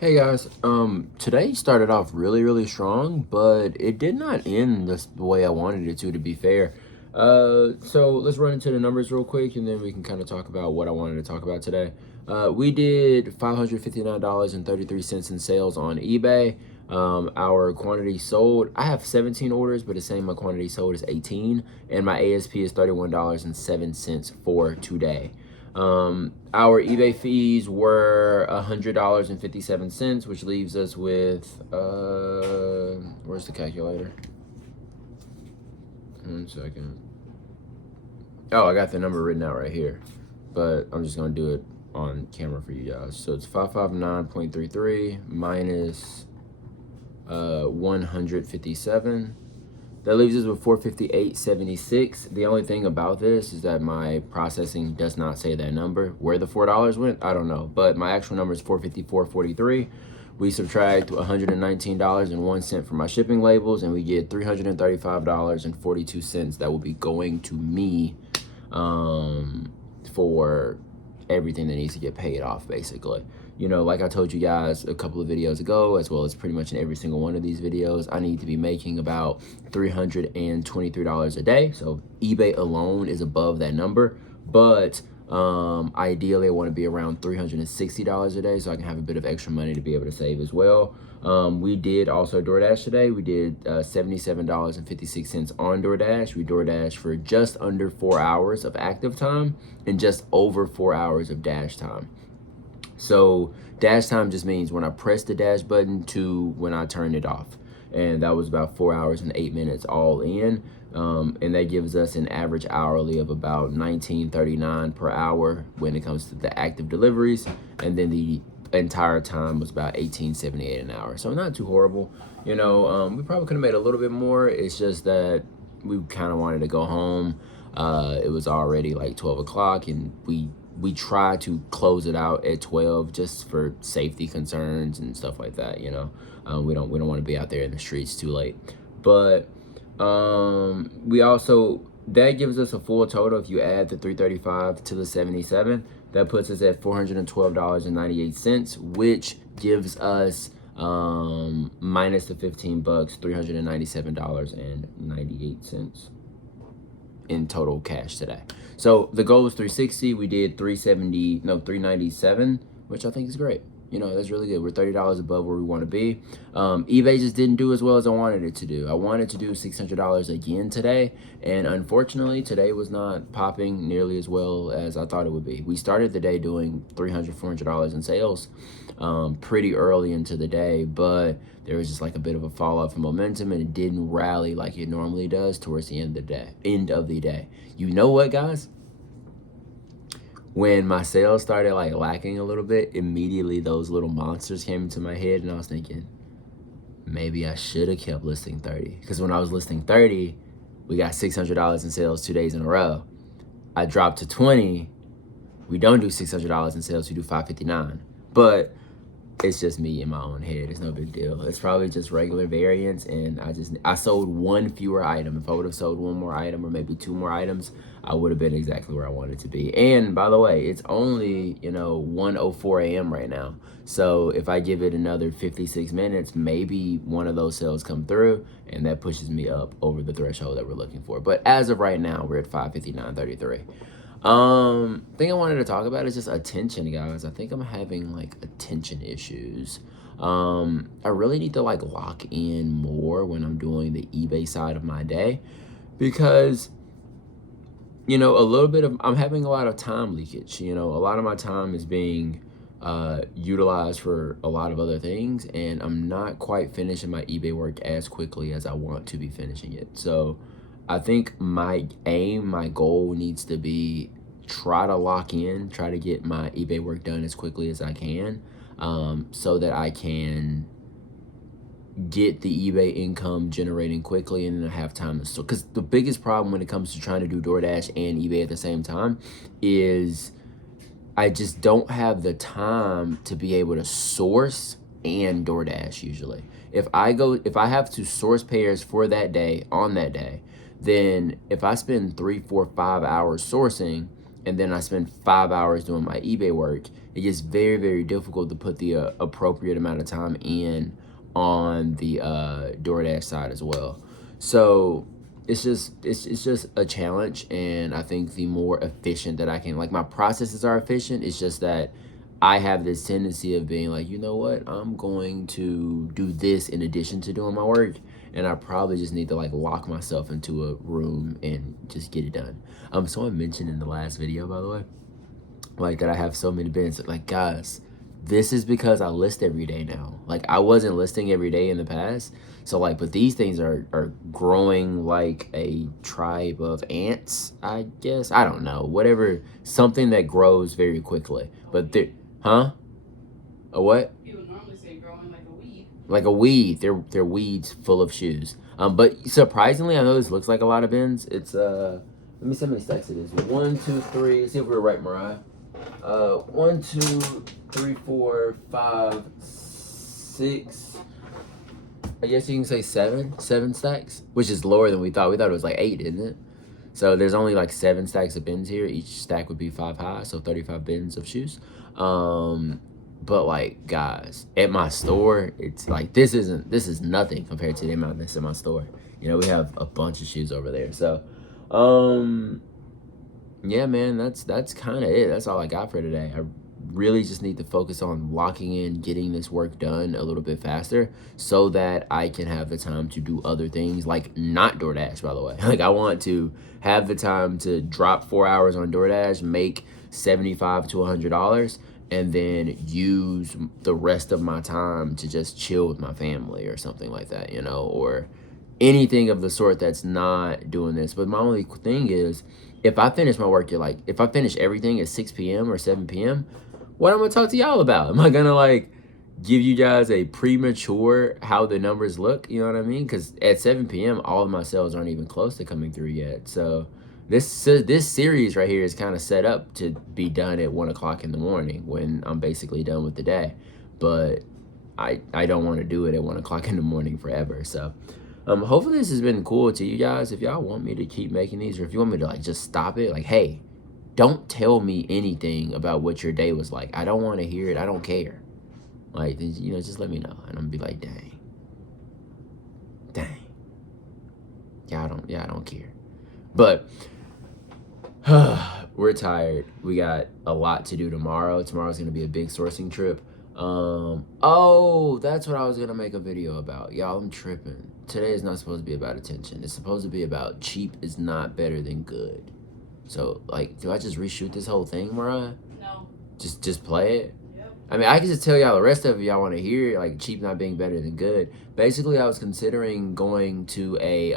Hey guys, today started off really strong, but it did not end the way I wanted it to be fair. So let's run into the numbers real quick and then we can kind of talk about what I wanted to talk about today. We did $559.33 in sales on eBay. Our quantity sold, I have 17 orders, but it's saying my quantity sold is 18, and my ASP is $31.07 for today. Our eBay fees were $100.57, which leaves us with where's the calculator? 1 second. Oh, I got the number written out right here, but I'm just gonna do it on camera for you guys. So it's 559.33 minus 157. That leaves us with 458.76. The only thing about this is that my processing does not say that number. Where the $4 went, I don't know. But my actual number is 454.43. We subtract $119.01 for my shipping labels, and we get $335.42 that will be going to me for everything that needs to get paid off, basically. You know, like I told you guys a couple of videos ago, as well as pretty much in every single one of these videos, I need to be making about $323 a day. So eBay alone is above that number, but ideally I want to be around $360 a day so I can have a bit of extra money to be able to save as well. We did also DoorDash today. We did $77.56 on DoorDash. We DoorDash for just under 4 hours of active time and just over 4 hours of dash time. So dash time just means when I press the dash button to when I turn it off. And that was about 4 hours and 8 minutes all in. And that gives us an average hourly of about $19.39 per hour when it comes to the active deliveries. And then the entire time was about $18.78 an hour. So not too horrible. You know, we probably could have made a little bit more. It's just that we kind of wanted to go home. It was already like 12 o'clock and we try to close it out at 12 just for safety concerns and stuff like that. You know, we don't want to be out there in the streets too late. But we also, that gives us a full total. If you add the 335 to the 77, that puts us at $412.98, which gives us minus the 15 bucks, $397.98 in total cash today. So the goal was 360. We did 397, which I think is great. You know, that's really good. We're $30 above where we want to be. eBay just didn't do as well as I wanted it to do. I wanted to do $600 again today, and unfortunately, today was not popping nearly as well as I thought it would be. We started the day doing $300, $400 in sales pretty early into the day, but there was just like a bit of a fall off in momentum, and it didn't rally like it normally does towards the end of the day. You know what, guys? When my sales started like lacking a little bit, immediately those little monsters came into my head, and I was thinking, maybe I should have kept listing 30. Because when I was listing 30, we got $600 in sales 2 days in a row. I dropped to 20. We don't do $600 in sales, we do 559. But it's just me in my own head. It's no big deal. It's probably just regular variance, and I sold one fewer item. If I would have sold one more item or maybe two more items, I would have been exactly where I wanted to be. And by the way, it's only, 1:04 a.m. right now. So if I give it another 56 minutes, maybe one of those sales come through, and that pushes me up over the threshold that we're looking for. But as of right now, we're at 559.33. Thing I wanted to talk about is just attention, guys. I think I'm having like attention issues. I really need to like lock in more when I'm doing the eBay side of my day, because I'm having a lot of time leakage. A lot of my time is being utilized for a lot of other things, and I'm not quite finishing my eBay work as quickly as I want to be finishing it. So I think my goal needs to be try to get my eBay work done as quickly as I can, so that I can get the eBay income generating quickly and then have time to store. Because the biggest problem when it comes to trying to do DoorDash and eBay at the same time is I just don't have the time to be able to source and DoorDash usually. If I have to source pairs for that day, on that day, then if I spend 3, 4, 5 hours sourcing, and then I spend 5 hours doing my eBay work, it gets very, very difficult to put the appropriate amount of time in on the DoorDash side as well. So it's just a challenge, and I think the more efficient that I can, like, my processes are efficient. It's just that I have this tendency of being like, you know what, I'm going to do this in addition to doing my work, and I probably just need to like lock myself into a room and just get it done. Someone mentioned in the last video, by the way, like that I have so many bins. Like, guys, this is because I list every day now. Like, I wasn't listing every day in the past. So like, but these things are growing like a tribe of ants, I guess. I don't know. Whatever, something that grows very quickly. But they're, huh? A what? People normally say growing like a weed. Like a weed. They're weeds full of shoes. But surprisingly, I know this looks like a lot of bins. It's let me see how many stacks it is. 1, 2, 3. Let's see if we're right, Mariah. 1, 2, 3, 4, 5, 6. I guess you can say 7 stacks, which is lower than we thought. We thought it was like 8, isn't it? So there's only like 7 stacks of bins here. Each stack would be 5 high, so 35 bins of shoes. But like, guys, at my store, it's like this is nothing compared to the amount that's in my store. You know, we have a bunch of shoes over there. So yeah, man, that's kind of it. That's all I got for today. I really just need to focus on locking in, getting this work done a little bit faster so that I can have the time to do other things, like not DoorDash, by the way. Like, I want to have the time to drop 4 hours on DoorDash, make $75 to $100, and then use the rest of my time to just chill with my family or something like that, you know, or anything of the sort that's not doing this. But my only thing is, if I finish my work, you're like, if I finish everything at 6 p.m. or 7 p.m., what I'm gonna talk to y'all about? Am I gonna like give you guys a premature how the numbers look? You know what I mean? Because at 7 p.m., all of my sales aren't even close to coming through yet. So this series right here is kind of set up to be done at 1 o'clock in the morning when I'm basically done with the day. But I don't want to do it at 1 o'clock in the morning forever. So hopefully this has been cool to you guys. If y'all want me to keep making these, or if you want me to like just stop it, like, hey, don't tell me anything about what your day was like. I don't want to hear it. I don't care. Like, you know, just let me know, and I'm gonna be like, dang, yeah, I don't care. But we're tired. We got a lot to do tomorrow. Tomorrow's gonna be a big sourcing trip. Oh, that's what I was gonna make a video about. Y'all, I'm tripping. Today is not supposed to be about attention. It's supposed to be about cheap is not better than good. So, like, do I just reshoot this whole thing, Mariah? No. Just play it? Yep. I mean, I can just tell y'all the rest of it y'all want to hear, like, cheap not being better than good. Basically, I was considering going to a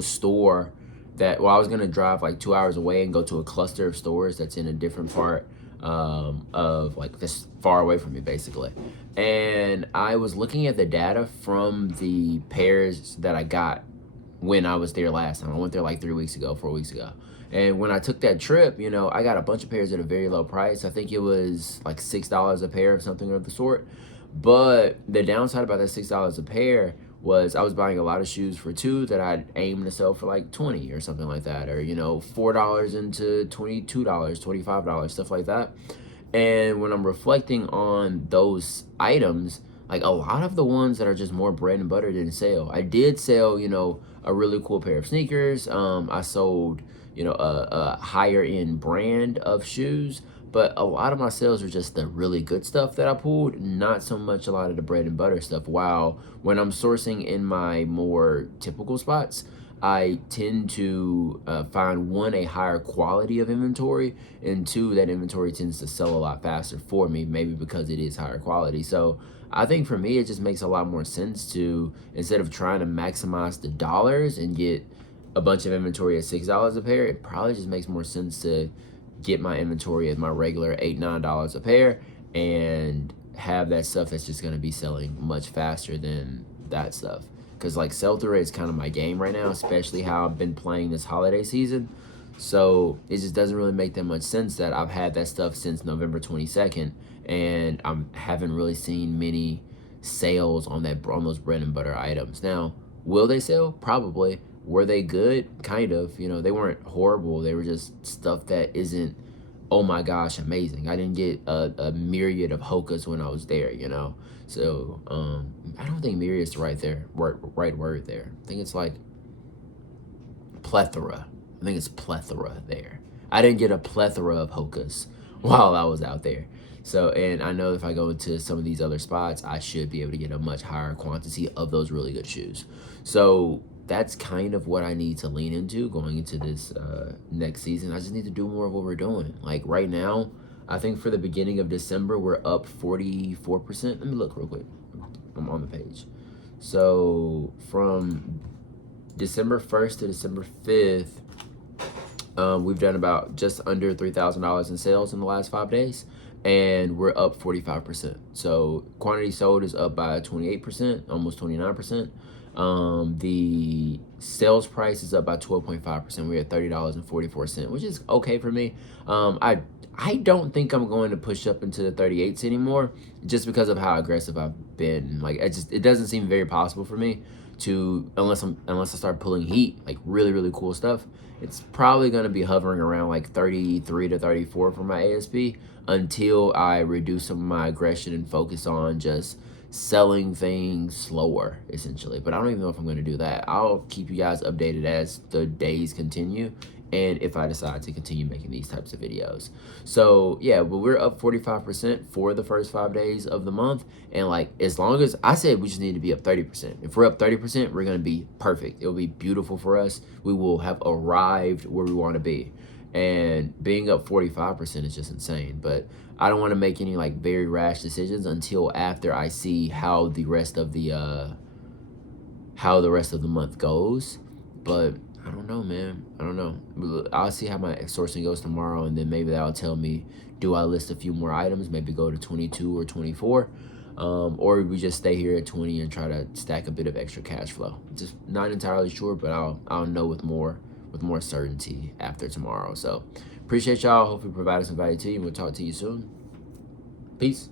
store that, well, I was going to drive, like, 2 hours away and go to a cluster of stores that's in a different part of, like, this far away from me, basically. And I was looking at the data from the pairs that I got when I was there last time. I went there like 4 weeks ago. And when I took that trip, you know, I got a bunch of pairs at a very low price. I think it was like $6 a pair of something of the sort. But the downside about that $6 a pair was I was buying a lot of shoes for 2 that I'd aim to sell for like 20 or something like that. Or, you know, $4 into $22, $25, stuff like that. And when I'm reflecting on those items, like a lot of the ones that are just more bread and butter didn't sell. I did sell, you know, a really cool pair of sneakers. I sold, you know, a higher end brand of shoes, but a lot of my sales were just the really good stuff that I pulled, not so much a lot of the bread and butter stuff. While when I'm sourcing in my more typical spots, I tend to find, 1, a higher quality of inventory, and 2, that inventory tends to sell a lot faster for me, maybe because it is higher quality. So I think for me, it just makes a lot more sense to, instead of trying to maximize the dollars and get a bunch of inventory at $6 a pair, it probably just makes more sense to get my inventory at my regular $8, $9 a pair and have that stuff that's just going to be selling much faster than that stuff. Because like sell-through rate is kind of my game right now, especially how I've been playing this holiday season. So it just doesn't really make that much sense that I've had that stuff since November 22nd, and I haven't really seen many sales on those bread and butter items. Now, will they sell? Probably. Were they good? Kind of. You know, they weren't horrible. They were just stuff that isn't oh my gosh, amazing. I didn't get a myriad of Hokas when I was there, you know? So, I don't think myriad is the right word there. I think it's like plethora. I think it's plethora there. I didn't get a plethora of Hokas while I was out there. So, and I know if I go into some of these other spots, I should be able to get a much higher quantity of those really good shoes. So that's kind of what I need to lean into going into this next season. I just need to do more of what we're doing. Like right now, I think for the beginning of December, we're up 44%. Let me look real quick. I'm on the page. So from December 1st to December 5th, we've done about just under $3,000 in sales in the last 5 days, and we're up 45%. So quantity sold is up by 28%, almost 29%. The sales price is up by 12.5%. We're at $30.44, which is okay for me. I don't think I'm going to push up into the 38s anymore, just because of how aggressive I've been. Like it doesn't seem very possible for me to, unless I start pulling heat, like really cool stuff. It's probably going to be hovering around like 33 to 34 for my ASP until I reduce some of my aggression and focus on just selling things slower, essentially. But I don't even know if I'm going to do that. I'll keep you guys updated as the days continue and if I decide to continue making these types of videos. So yeah, but we're up 45% for the first 5 days of the month. And like, as long as I said, we just need to be up 30%. If we're up 30%, we're going to be perfect. It'll be beautiful for us. We will have arrived where we want to be. And being up 45% is just insane. But I don't want to make any like very rash decisions until after I see how the rest of the month goes. But I don't know, man. I don't know. I'll see how my sourcing goes tomorrow, and then maybe that'll tell me, do I list a few more items, maybe go to 22 or 24, or we just stay here at 20 and try to stack a bit of extra cash flow. Just not entirely sure, but I'll know with more certainty after tomorrow. So appreciate y'all. Hopefully provided some value to you, and we'll talk to you soon. Peace.